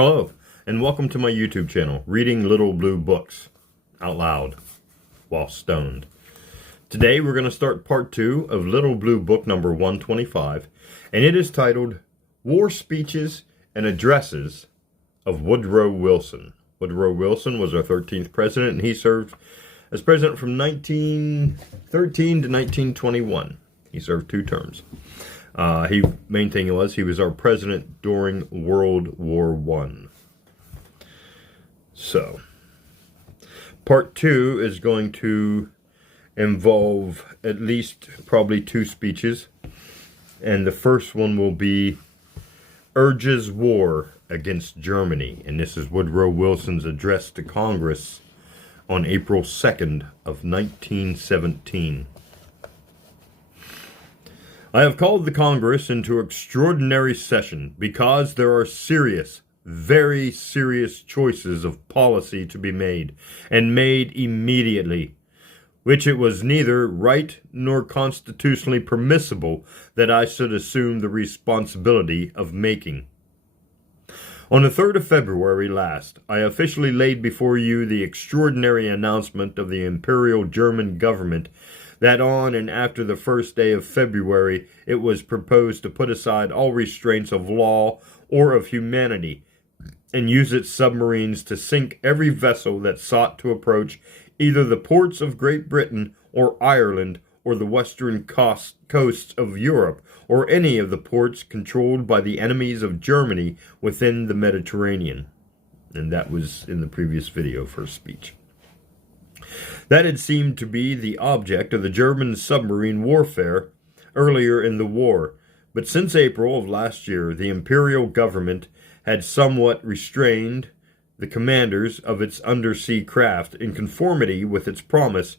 Hello, and welcome to my YouTube channel, Reading Little Blue Books Out Loud While Stoned. Today we're going to start part 2 of Little Blue Book number 125, and it is titled War Speeches and Addresses of Woodrow Wilson. Woodrow Wilson was our 13th president, and he served as president from 1913 to 1921. He served 2 terms. Main thing was he was our president during World War I. So, part 2 is going to involve at least probably 2 speeches. And the first one will be urges war against Germany. And this is Woodrow Wilson's address to Congress on April 2nd of 1917. I have called the Congress into extraordinary session because there are serious, very serious choices of policy to be made, and made immediately, which it was neither right nor constitutionally permissible that I should assume the responsibility of making. On the 3rd of February last, I officially laid before you the extraordinary announcement of the Imperial German government that on and after the 1st day of February it was proposed to put aside all restraints of law or of humanity and use its submarines to sink every vessel that sought to approach either the ports of Great Britain or Ireland or the western coasts of Europe or any of the ports controlled by the enemies of Germany within the Mediterranean. And that was in the previous video, first speech. That had seemed to be the object of the German submarine warfare earlier in the war, but since April of last year, the imperial government had somewhat restrained the commanders of its undersea craft in conformity with its promise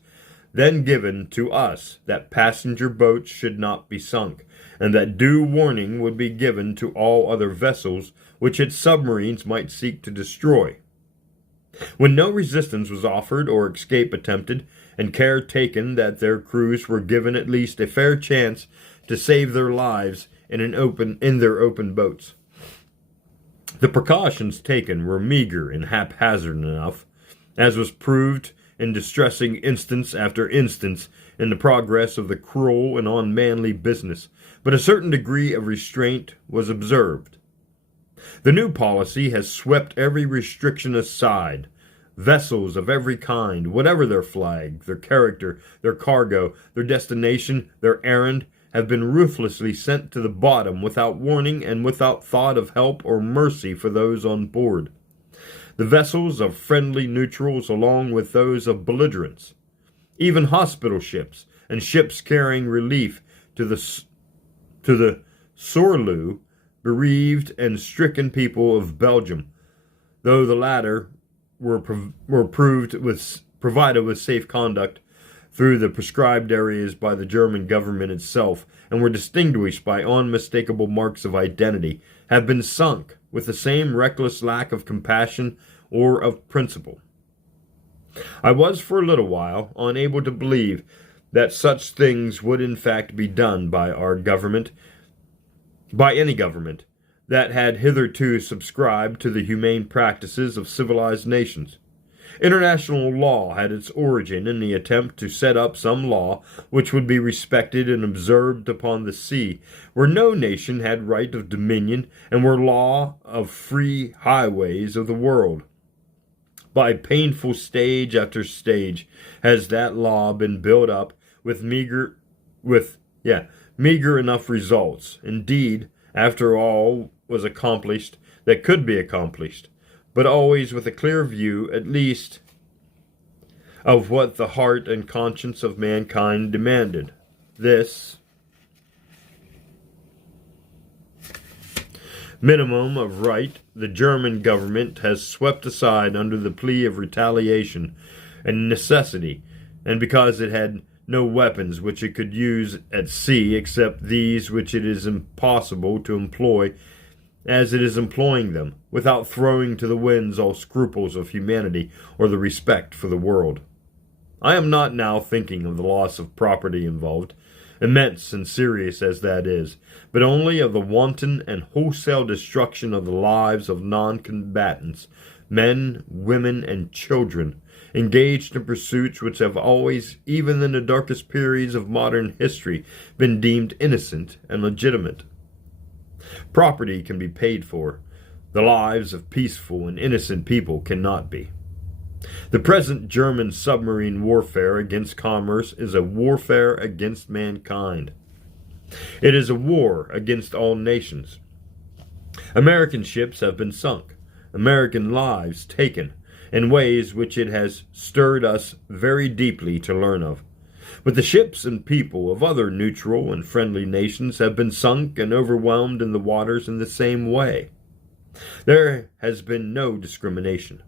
then given to us that passenger boats should not be sunk, and that due warning would be given to all other vessels which its submarines might seek to destroy. When no resistance was offered or escape attempted, and care taken that their crews were given at least a fair chance to save their lives in their open boats. The precautions taken were meager and haphazard enough, as was proved in distressing instance after instance in the progress of the cruel and unmanly business, but a certain degree of restraint was observed. The new policy has swept every restriction aside. Vessels of every kind, whatever their flag, their character, their cargo, their destination, their errand, have been ruthlessly sent to the bottom without warning and without thought of help or mercy for those on board. The vessels of friendly neutrals along with those of belligerents, even hospital ships and ships carrying relief to the sorely bereaved and stricken people of Belgium, though the latter were provided with safe conduct through the prescribed areas by the German government itself, and were distinguished by unmistakable marks of identity, have been sunk with the same reckless lack of compassion or of principle. I was for a little while unable to believe that such things would in fact be done by our government, by any government that had hitherto subscribed to the humane practices of civilized nations. International law had its origin in the attempt to set up some law which would be respected and observed upon the sea, where no nation had right of dominion and were law of free highways of the world. By painful stage after stage has that law been built up with meager enough results. Indeed, after all was accomplished that could be accomplished, but always with a clear view, at least, of what the heart and conscience of mankind demanded. This minimum of right the German government has swept aside under the plea of retaliation and necessity, and because it had no weapons which it could use at sea except these which it is impossible to employ as it is employing them, without throwing to the winds all scruples of humanity or the respect for the world. I am not now thinking of the loss of property involved, immense and serious as that is, but only of the wanton and wholesale destruction of the lives of non-combatants, men, women, and children, engaged in pursuits which have always, even in the darkest periods of modern history, been deemed innocent and legitimate. Property can be paid for. The lives of peaceful and innocent people cannot be. The present German submarine warfare against commerce is a warfare against mankind. It is a war against all nations. American ships have been sunk, American lives taken, in ways which it has stirred us very deeply to learn of. But the ships and people of other neutral and friendly nations have been sunk and overwhelmed in the waters in the same way. There has been no discrimination.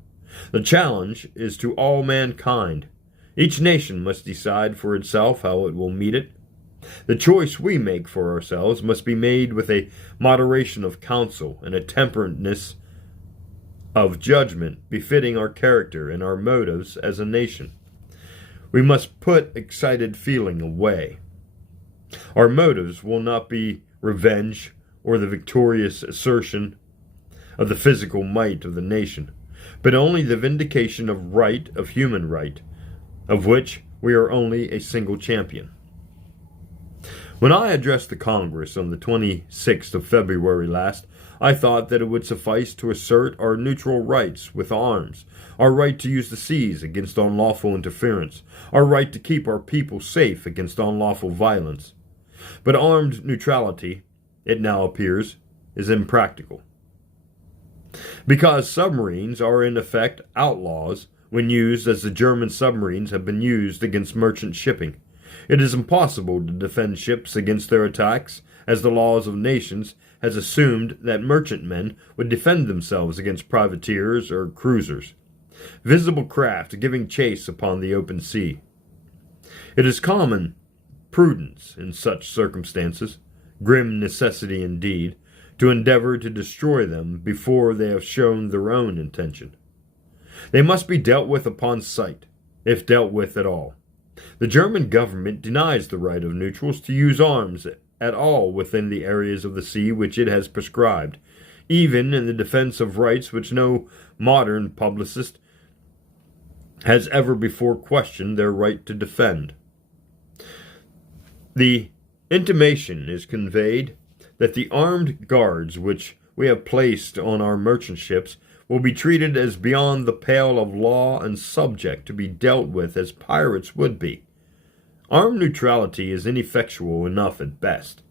The challenge is to all mankind. Each nation must decide for itself how it will meet it. The choice we make for ourselves must be made with a moderation of counsel and a temperateness of judgment befitting our character and our motives as a nation. We must put excited feeling away. Our motives will not be revenge or the victorious assertion of the physical might of the nation, but only the vindication of right, of human right, of which we are only a single champion. When I addressed the Congress on the 26th of February last, I thought that it would suffice to assert our neutral rights with arms, our right to use the seas against unlawful interference, our right to keep our people safe against unlawful violence. But armed neutrality, it now appears, is impractical. Because submarines are in effect outlaws when used as the German submarines have been used against merchant shipping, it is impossible to defend ships against their attacks, as the laws of nations has assumed that merchantmen would defend themselves against privateers or cruisers, visible craft giving chase upon the open sea. It is common prudence in such circumstances, grim necessity indeed, to endeavor to destroy them before they have shown their own intention. They must be dealt with upon sight, if dealt with at all. The German government denies the right of neutrals to use arms at all within the areas of the sea which it has prescribed, even in the defense of rights which no modern publicist has ever before questioned their right to defend. The intimation is conveyed that the armed guards which we have placed on our merchant ships will be treated as beyond the pale of law and subject to be dealt with as pirates would be. Armed neutrality is ineffectual enough at best.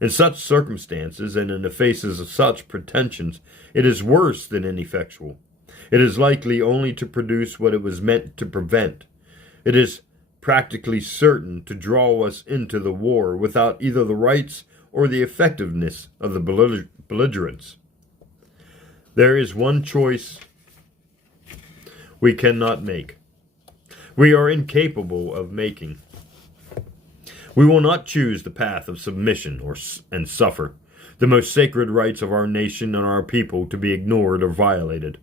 In such circumstances and in the faces of such pretensions, it is worse than ineffectual. It is likely only to produce what it was meant to prevent. It is practically certain to draw us into the war without either the rights or the effectiveness of the belligerents. There is one choice we cannot make. We are incapable of making. We will not choose the path of submission and suffer the most sacred rights of our nation and our people to be ignored or violated.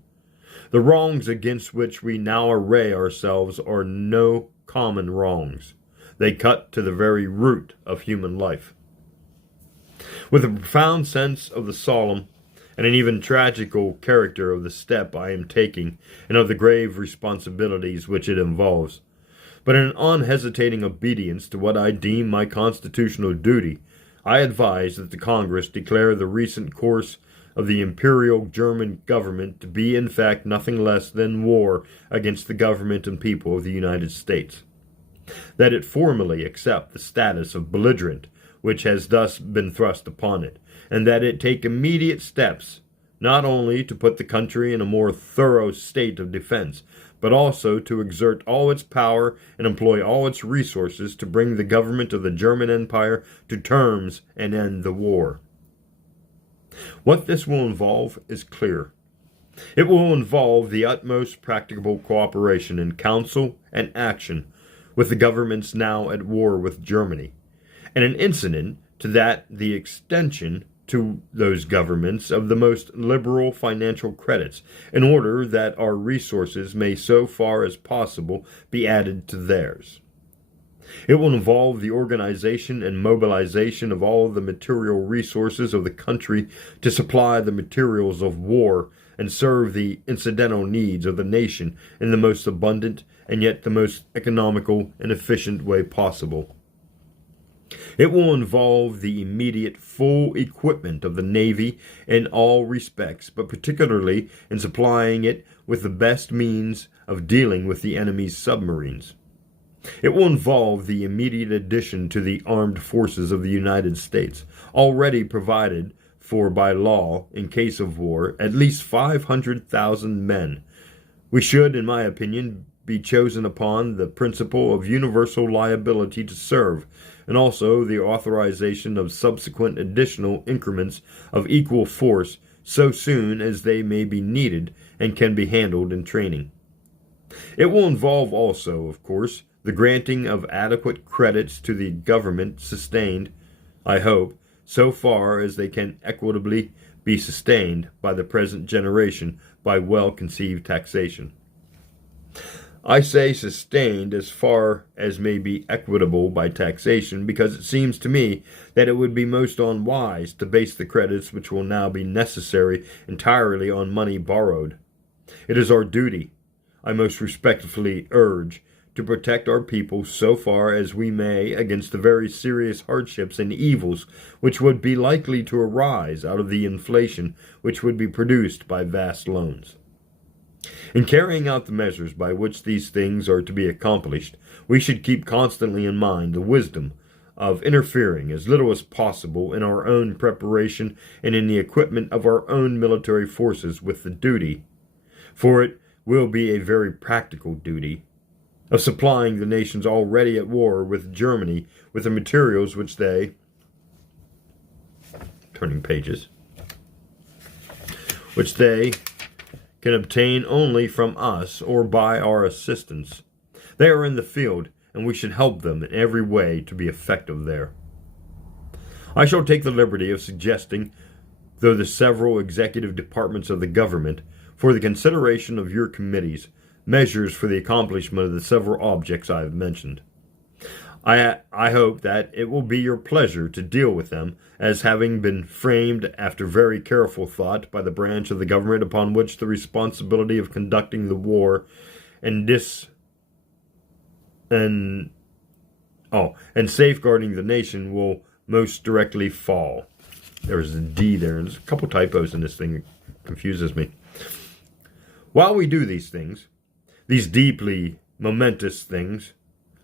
The wrongs against which we now array ourselves are no common wrongs. They cut to the very root of human life. With a profound sense of the solemn and an even tragical character of the step I am taking and of the grave responsibilities which it involves, but in unhesitating obedience to what I deem my constitutional duty, I advise that the Congress declare the recent course of the Imperial German government to be in fact nothing less than war against the government and people of the United States, that it formally accept the status of belligerent which has thus been thrust upon it, and that it take immediate steps, not only to put the country in a more thorough state of defense, but also to exert all its power and employ all its resources to bring the government of the German Empire to terms and end the war. What this will involve is clear. It will involve the utmost practicable cooperation in counsel and action with the governments now at war with Germany, and an incident to that the extension to those governments of the most liberal financial credits, in order that our resources may so far as possible be added to theirs. It will involve the organization and mobilization of all the material resources of the country to supply the materials of war and serve the incidental needs of the nation in the most abundant and yet the most economical and efficient way possible. It will involve the immediate full equipment of the Navy in all respects, but particularly in supplying it with the best means of dealing with the enemy's submarines. It will involve the immediate addition to the armed forces of the United States, already provided for by law in case of war, at least 500,000 men. We should, in my opinion, be chosen upon the principle of universal liability to serve, and also the authorization of subsequent additional increments of equal force so soon as they may be needed and can be handled in training. It will involve also, of course, the granting of adequate credits to the government sustained, I hope, so far as they can equitably be sustained by the present generation by well-conceived taxation. I say sustained as far as may be equitable by taxation, because it seems to me that it would be most unwise to base the credits which will now be necessary entirely on money borrowed. It is our duty, I most respectfully urge, to protect our people so far as we may against the very serious hardships and evils which would be likely to arise out of the inflation which would be produced by vast loans. In carrying out the measures by which these things are to be accomplished, we should keep constantly in mind the wisdom of interfering as little as possible in our own preparation and in the equipment of our own military forces with the duty, for it will be a very practical duty, of supplying the nations already at war with Germany with the materials which they, turning pages, which they can obtain only from us or by our assistance. They are in the field, and we should help them in every way to be effective there. I shall take the liberty of suggesting, though the several executive departments of the government, for the consideration of your committees, measures for the accomplishment of the several objects I have mentioned. I hope that it will be your pleasure to deal with them as having been framed after very careful thought by the branch of the government upon which the responsibility of conducting the war and safeguarding the nation will most directly fall. There's a D there, and there's a couple typos in this thing that confuses me. While we do these things, these deeply momentous things,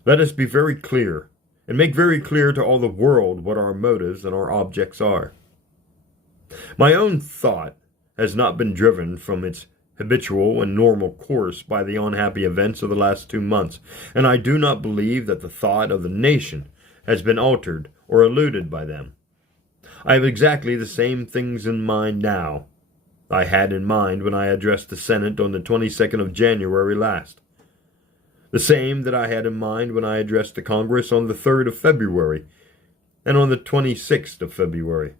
let us be very clear, and make very clear to all the world what our motives and our objects are. My own thought has not been driven from its habitual and normal course by the unhappy events of the last 2 months, and I do not believe that the thought of the nation has been altered or eluded by them. I have exactly the same things in mind now I had in mind when I addressed the Senate on the 22nd of January last. The same that I had in mind when I addressed the Congress on the 3rd of February and on the 26th of February.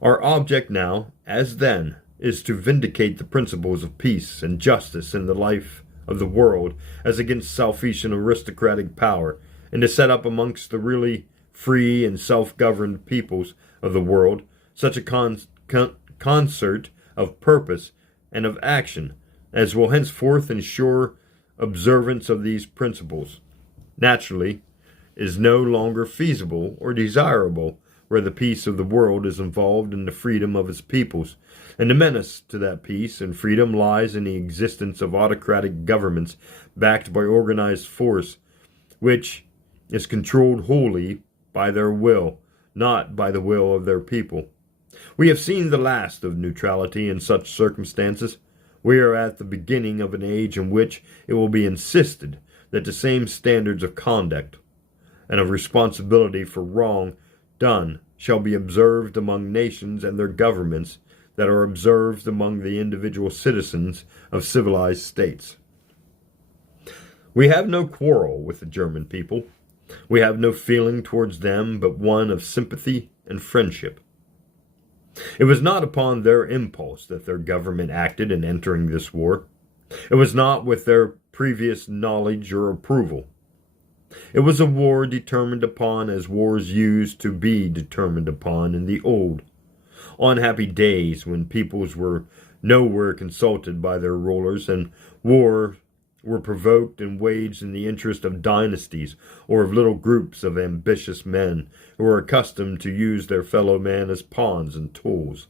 Our object now, as then, is to vindicate the principles of peace and justice in the life of the world as against selfish and aristocratic power, and to set up amongst the really free and self-governed peoples of the world such a concert of purpose and of action as will henceforth ensure observance of these principles. Naturally, is no longer feasible or desirable where the peace of the world is involved in the freedom of its peoples, and the menace to that peace and freedom lies in the existence of autocratic governments backed by organized force, which is controlled wholly by their will, not by the will of their people. We have seen the last of neutrality in such circumstances. We are at the beginning of an age in which it will be insisted that the same standards of conduct and of responsibility for wrong done shall be observed among nations and their governments that are observed among the individual citizens of civilized states. We have no quarrel with the German people. We have no feeling towards them but one of sympathy and friendship. It was not upon their impulse that their government acted in entering this war. It was not with their previous knowledge or approval. It was a war determined upon as wars used to be determined upon in the old, unhappy days when peoples were nowhere consulted by their rulers, and war were provoked and waged in the interest of dynasties or of little groups of ambitious men who were accustomed to use their fellow man as pawns and tools.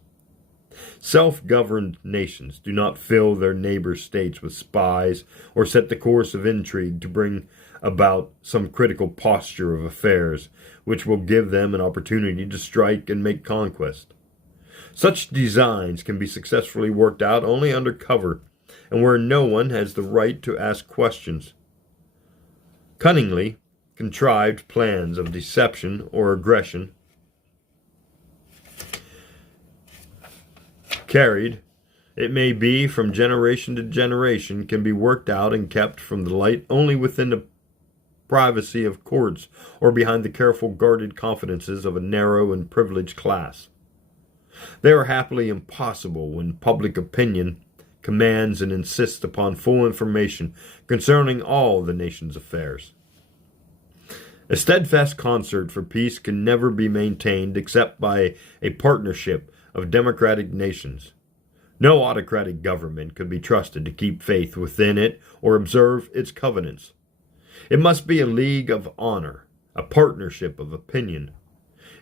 Self-governed nations do not fill their neighbor states with spies or set the course of intrigue to bring about some critical posture of affairs which will give them an opportunity to strike and make conquest. Such designs can be successfully worked out only under cover and where no one has the right to ask questions. Cunningly contrived plans of deception or aggression carried, it may be, from generation to generation, can be worked out and kept from the light only within the privacy of courts or behind the careful guarded confidences of a narrow and privileged class. They are happily impossible when public opinion commands and insists upon full information concerning all the nation's affairs. A steadfast concert for peace can never be maintained except by a partnership of democratic nations. No autocratic government could be trusted to keep faith within it or observe its covenants. It must be a league of honor, a partnership of opinion.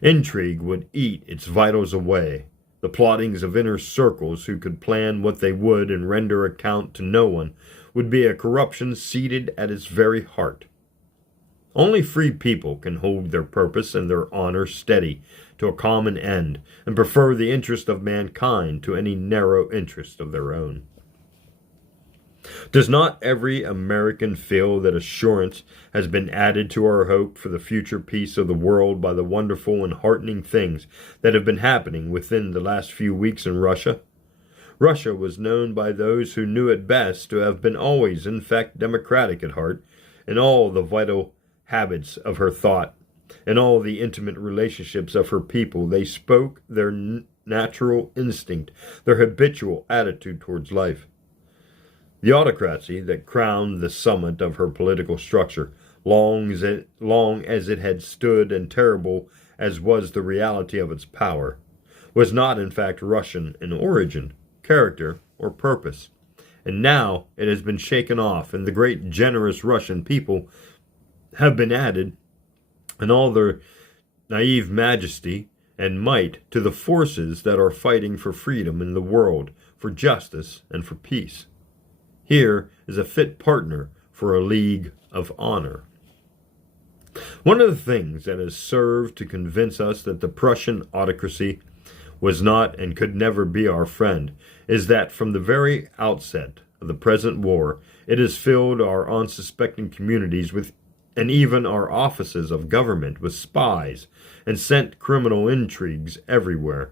Intrigue would eat its vitals away. The plottings of inner circles who could plan what they would and render account to no one would be a corruption seated at its very heart. Only free people can hold their purpose and their honor steady to a common end and prefer the interest of mankind to any narrow interest of their own. Does not every American feel that assurance has been added to our hope for the future peace of the world by the wonderful and heartening things that have been happening within the last few weeks in Russia? Russia was known by those who knew it best to have been always, in fact, democratic at heart, in all the vital habits of her thought, in all the intimate relationships of her people. They spoke their natural instinct, their habitual attitude towards life. The autocracy that crowned the summit of her political structure, long as it had stood and terrible as was the reality of its power, was not in fact Russian in origin, character, or purpose. And now it has been shaken off, and the great generous Russian people have been added, in all their naive majesty and might, to the forces that are fighting for freedom in the world, for justice, and for peace. Here is a fit partner for a league of honor. One of the things that has served to convince us that the Prussian autocracy was not and could never be our friend is that from the very outset of the present war, it has filled our unsuspecting communities with, and even our offices of government, with spies, and sent criminal intrigues everywhere,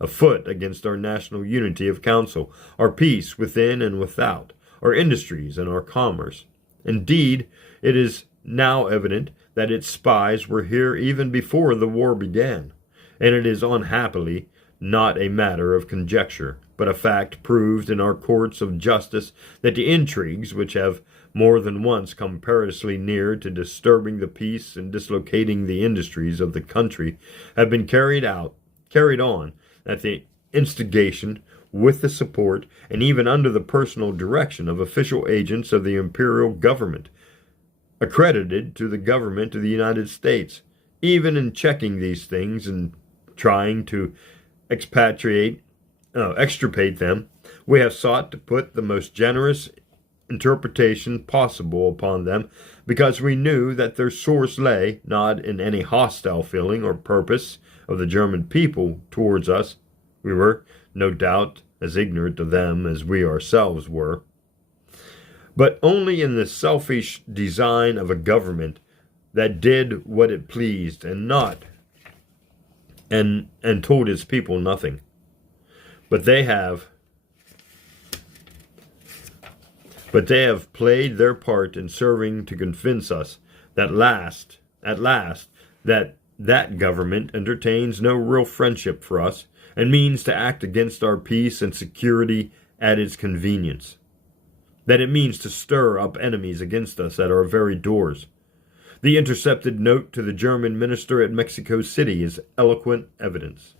afoot against our national unity of counsel, our peace within and without, our industries and our commerce. Indeed, it is now evident that its spies were here even before the war began, and it is unhappily not a matter of conjecture, but a fact proved in our courts of justice that the intrigues which have more than once come perilously near to disturbing the peace and dislocating the industries of the country have been carried on at the instigation, with the support, and even under the personal direction of official agents of the imperial government, accredited to the government of the United States. Even in checking these things and trying to extirpate them, we have sought to put the most generous interpretation possible upon them, because we knew that their source lay not in any hostile feeling or purpose of the German people towards us. We were, no doubt, as ignorant of them as we ourselves were, but only in the selfish design of a government that did what it pleased and told its people nothing. But they have played their part in serving to convince us that at last that government entertains no real friendship for us, and means to act against our peace and security at its convenience, that it means to stir up enemies against us at our very doors. The intercepted note to the German minister at Mexico City is eloquent evidence.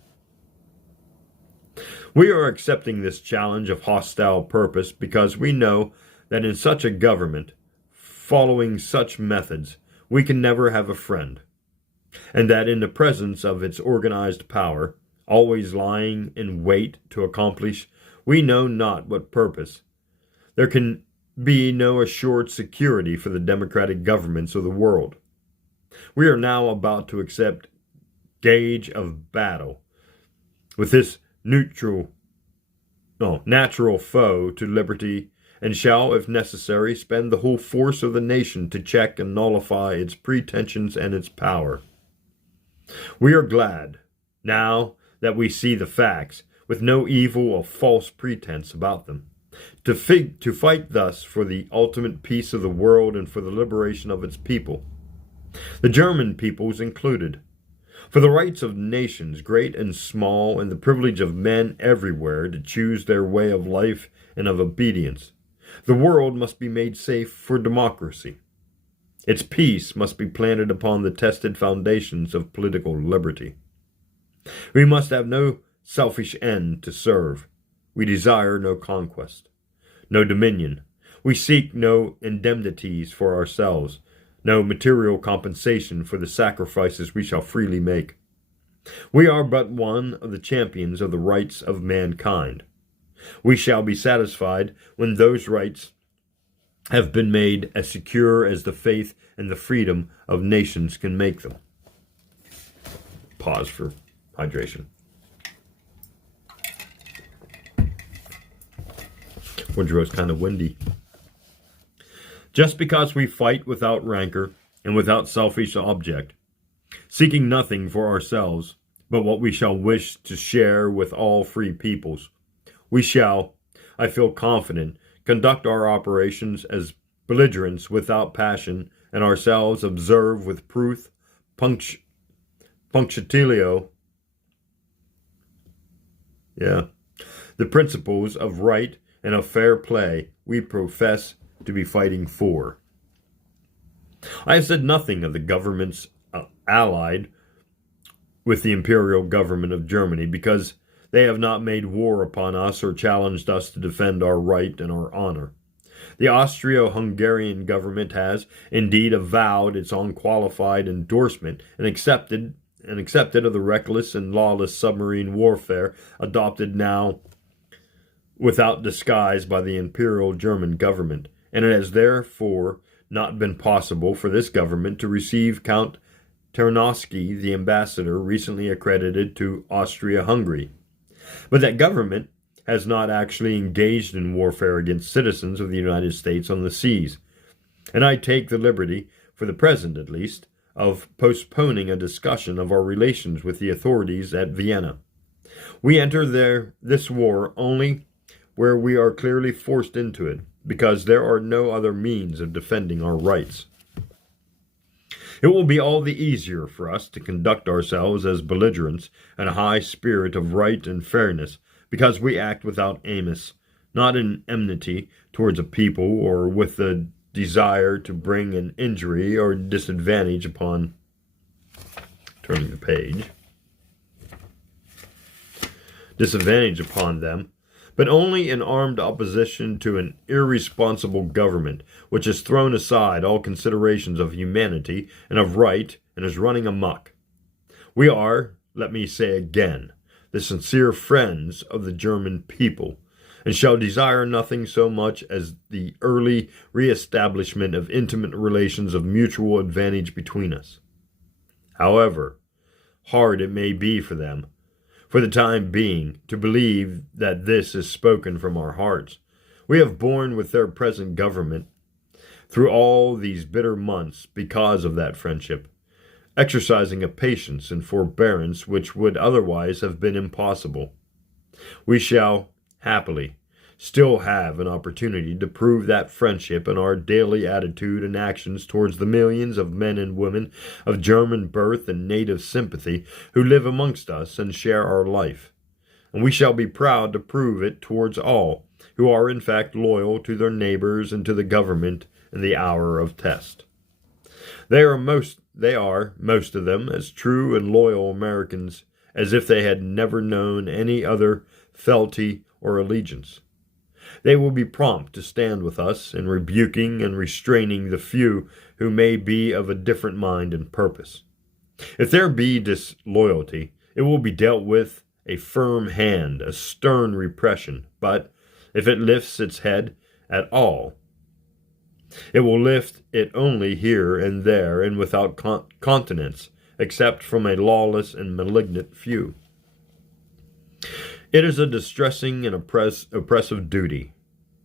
We are accepting this challenge of hostile purpose because we know that in such a government, following such methods, we can never have a friend, and that in the presence of its organized power, always lying in wait to accomplish we know not what purpose, there can be no assured security for the democratic governments of the world. We are now about to accept gauge of battle with this natural foe to liberty, and shall, if necessary, spend the whole force of the nation to check and nullify its pretensions and its power. We are glad, now that we see the facts, with no evil of false pretense about them, to fight thus for the ultimate peace of the world and for the liberation of its people, the German peoples included, for the rights of nations, great and small, and the privilege of men everywhere to choose their way of life and of obedience. The world must be made safe for democracy. Its peace must be planted upon the tested foundations of political liberty. We must have no selfish end to serve. We desire no conquest, no dominion. We seek no indemnities for ourselves, no material compensation for the sacrifices we shall freely make. We are but one of the champions of the rights of mankind. We shall be satisfied when those rights have been made as secure as the faith and the freedom of nations can make them. Pause for hydration. Woodrow's kind of windy. Just because we fight without rancor and without selfish object, seeking nothing for ourselves but what we shall wish to share with all free peoples, we shall, I feel confident, conduct our operations as belligerents without passion, and ourselves observe with truth, punctilio, the principles of right and of fair play we profess to be fighting for. I have said nothing of the governments allied with the imperial government of Germany, because they have not made war upon us or challenged us to defend our right and our honor. The Austro-Hungarian government has, indeed, avowed its unqualified endorsement and accepted of the reckless and lawless submarine warfare adopted now without disguise by the imperial German government, and it has therefore not been possible for this government to receive Count Tarnowski, the ambassador recently accredited to Austria-Hungary. But that government has not actually engaged in warfare against citizens of the United States on the seas, and I take the liberty, for the present at least, of postponing a discussion of our relations with the authorities at Vienna. We enter this war only where we are clearly forced into it, because there are no other means of defending our rights. It will be all the easier for us to conduct ourselves as belligerents in a high spirit of right and fairness, because we act without animus, not in enmity towards a people, or with the desire to bring an injury or disadvantage upon turning the page. Disadvantage upon them, but only in armed opposition to an irresponsible government which has thrown aside all considerations of humanity and of right and is running amok. We are, let me say again, the sincere friends of the German people, and shall desire nothing so much as the early re-establishment of intimate relations of mutual advantage between us. However hard it may be for them, for the time being, to believe that this is spoken from our hearts, we have borne with their present government through all these bitter months because of that friendship, exercising a patience and forbearance which would otherwise have been impossible. We shall, happily, still have an opportunity to prove that friendship in our daily attitude and actions towards the millions of men and women of German birth and native sympathy who live amongst us and share our life. And we shall be proud to prove it towards all who are in fact loyal to their neighbors and to the government in the hour of test. They are, most of them, as true and loyal Americans as if they had never known any other fealty or allegiance. They will be prompt to stand with us in rebuking and restraining the few who may be of a different mind and purpose. If there be disloyalty, it will be dealt with a firm hand, a stern repression, but if it lifts its head at all, it will lift it only here and there and without countenance, except from a lawless and malignant few. It is a distressing and oppressive duty,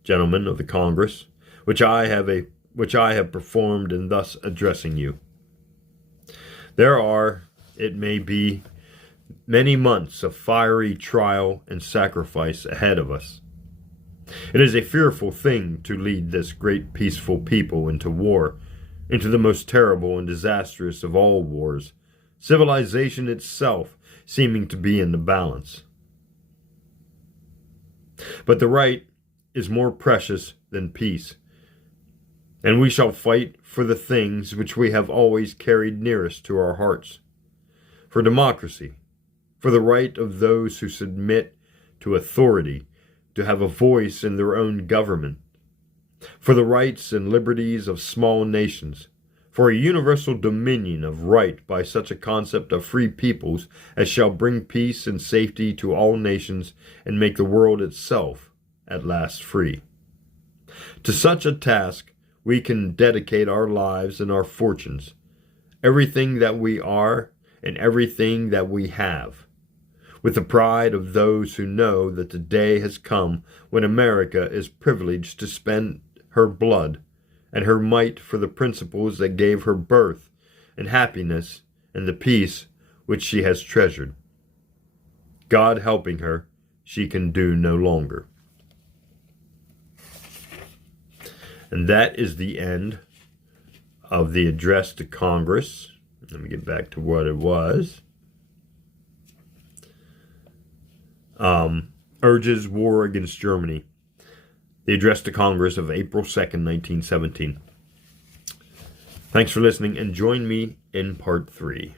gentlemen of the Congress, which I have performed in thus addressing you. There are, it may be, many months of fiery trial and sacrifice ahead of us. It is a fearful thing to lead this great peaceful people into war, into the most terrible and disastrous of all wars, civilization itself seeming to be in the balance. But the right is more precious than peace, and we shall fight for the things which we have always carried nearest to our hearts, for democracy, for the right of those who submit to authority to have a voice in their own government, for the rights and liberties of small nations, for a universal dominion of right by such a concept of free peoples as shall bring peace and safety to all nations and make the world itself at last free. To such a task we can dedicate our lives and our fortunes, everything that we are and everything that we have, with the pride of those who know that the day has come when America is privileged to spend her blood and her might for the principles that gave her birth and happiness and the peace which she has treasured. God helping her, she can do no longer. And that is the end of the address to Congress. Let me get back to what it was. Urges war against Germany. The address to Congress of April 2nd, 1917. Thanks for listening, and join me in part 3.